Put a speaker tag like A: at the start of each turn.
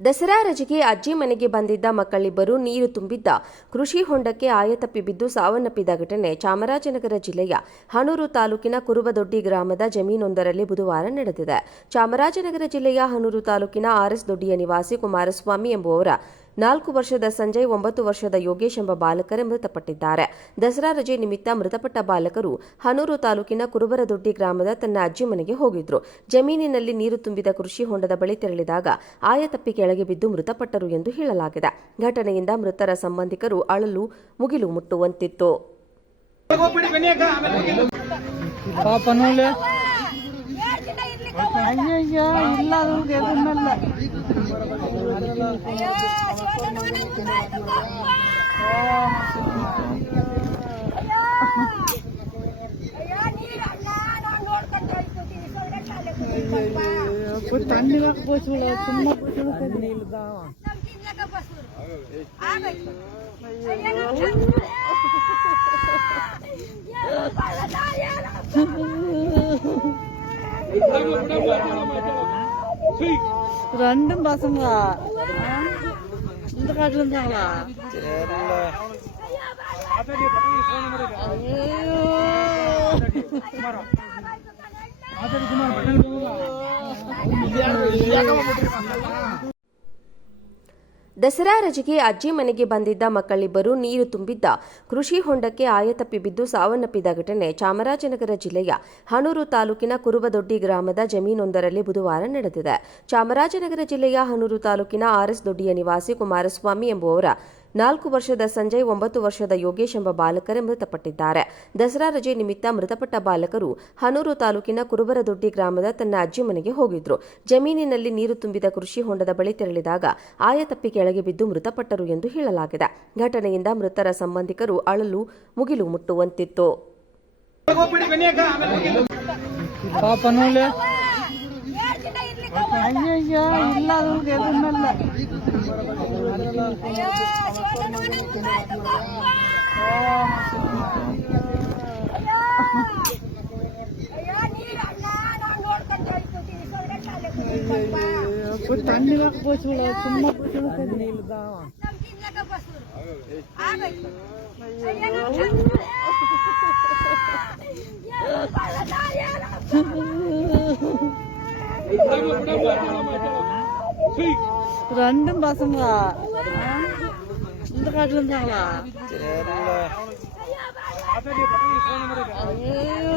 A: ದಸರಾ ರಜೆಗೆ ಅಜ್ಜಿ ಮನೆಗೆ ಬಂದಿದ್ದ ಮಕ್ಕಳಿಬ್ಬರು ನೀರು ತುಂಬಿದ್ದ ಕೃಷಿ ಹೊಂಡಕ್ಕೆ ಆಯತಪ್ಪಿ ಬಿದ್ದು ಸಾವನ್ನಪ್ಪಿದ ಘಟನೆ ಚಾಮರಾಜನಗರ ಜಿಲ್ಲೆಯ ಹನೂರು ತಾಲೂಕಿನ ಕುರುಬದೊಡ್ಡಿ ಗ್ರಾಮದ ಜಮೀನೊಂದರಲ್ಲಿ ಬುಧವಾರ ನಡೆದಿದೆ. ಚಾಮರಾಜನಗರ ಜಿಲ್ಲೆಯ ಹನೂರು ತಾಲೂಕಿನ ಆರ್ಎಸ್ ದೊಡ್ಡಿಯ ನಿವಾಸಿ ಕುಮಾರಸ್ವಾಮಿ ಎಂಬುವವರ ನಾಲ್ಕು ವರ್ಷದ ಸಂಜಯ್, ಒಂಬತ್ತು ವರ್ಷದ ಯೋಗೇಶ್ ಎಂಬ ಬಾಲಕರೇ ಮೃತಪಟ್ಟಿದ್ದಾರೆ. ದಸರಾ ರಜೆ ನಿಮಿತ್ತ ಮೃತಪಟ್ಟ ಬಾಲಕರು ಹನೂರು ತಾಲೂಕಿನ ಕುರುಬರದೊಡ್ಡಿ ಗ್ರಾಮದ ತನ್ನ ಅಜ್ಜಿ ಮನೆಗೆ ಹೋಗಿದ್ರು. ಜಮೀನಿನಲ್ಲಿ ನೀರು ತುಂಬಿದ ಕೃಷಿ ಹೊಂಡದ ಬಳಿ ತೆರಳಿದಾಗ ಆಯತಪ್ಪಿ ಕೆಳಗೆ ಬಿದ್ದು ಮೃತಪಟ್ಟರು ಎಂದು ಹೇಳಲಾಗಿದೆ. ಘಟನೆಯಿಂದ ಮೃತರ ಸಂಬಂಧಿಕರು ಅಳಲು ಮುಗಿಲು ಮುಟ್ಟುವಂತಿತ್ತು.
B: ಹೋಗ್ಬಿಡಿ ಬನ್ನಿ
C: தண்ணிலாம் போச்சு சும்மா போச்சு தண்ணியில் தான் ஐயோ ரெண்டும் பசங்களா இந்த காட்டுல இருந்தாங்களா சரில
A: ದಸರಾ ರಜೆಗೆ ಅಜ್ಜಿ ಮನೆಗೆ ಬಂದಿದ್ದ ಮಕ್ಕಳಿಬ್ಬರು ನೀರು ತುಂಬಿದ್ದ ಕೃಷಿ ಹೊಂಡಕ್ಕೆ ಆಯತಪ್ಪಿ ಬಿದ್ದು ಸಾವನ್ನಪ್ಪಿದ ಘಟನೆ ಚಾಮರಾಜನಗರ ಜಿಲ್ಲೆಯ ಹನೂರು ತಾಲೂಕಿನ ಕುರುಬದೊಡ್ಡಿ ಗ್ರಾಮದ ಜಮೀನೊಂದರಲ್ಲಿ ಬುಧವಾರ ನಡೆದಿದೆ. ಚಾಮರಾಜನಗರ ಜಿಲ್ಲೆಯ ಹನೂರು ತಾಲೂಕಿನ ಆರ್ಎಸ್ ದೊಡ್ಡಿಯ ನಿವಾಸಿ ಕುಮಾರಸ್ವಾಮಿ ಎಂಬುವವರ ನಾಲ್ಕು ವರ್ಷದ ಸಂಜಯ್ ಒಂಬತ್ತು ವರ್ಷದ ಯೋಗೇಶ್ ಎಂಬ ಬಾಲಕರೇ ಮೃತಪಟ್ಟಿದ್ದಾರೆ ದಸರಾ ರಜೆ ನಿಮಿತ್ತ ಮೃತಪಟ್ಟ ಬಾಲಕರು ಹನೂರು ತಾಲೂಕಿನ ಕುರುಬರದೊಡ್ಡಿ ಗ್ರಾಮದ ತನ್ನ ಅಜ್ಜಿ ಮನೆಗೆ ಹೋಗಿದ್ರು ಜಮೀನಿನಲ್ಲಿ ನೀರು ತುಂಬಿದ ಕೃಷಿ ಹೊಂಡದ ಬಳಿ ತೆರಳಿದಾಗ ಆಯತಪ್ಪಿ ಕೆಳಗೆ ಬಿದ್ದು ಮೃತಪಟ್ಟರು ಎಂದು ಹೇಳಲಾಗಿದೆ ಘಟನೆಯಿಂದ ಮೃತರ ಸಂಬಂಧಿಕರು ಅಳಲು ಮುಗಿಲು ಮುಟ್ಟುವಂತಿತ್ತು
C: தண்ணிலாம் போச்சு சும்மா போச்சு தண்ணியில் Thank you. ரெண்டும் பசங்களா இந்த காட்டுல இருந்தாங்களா ஐயோ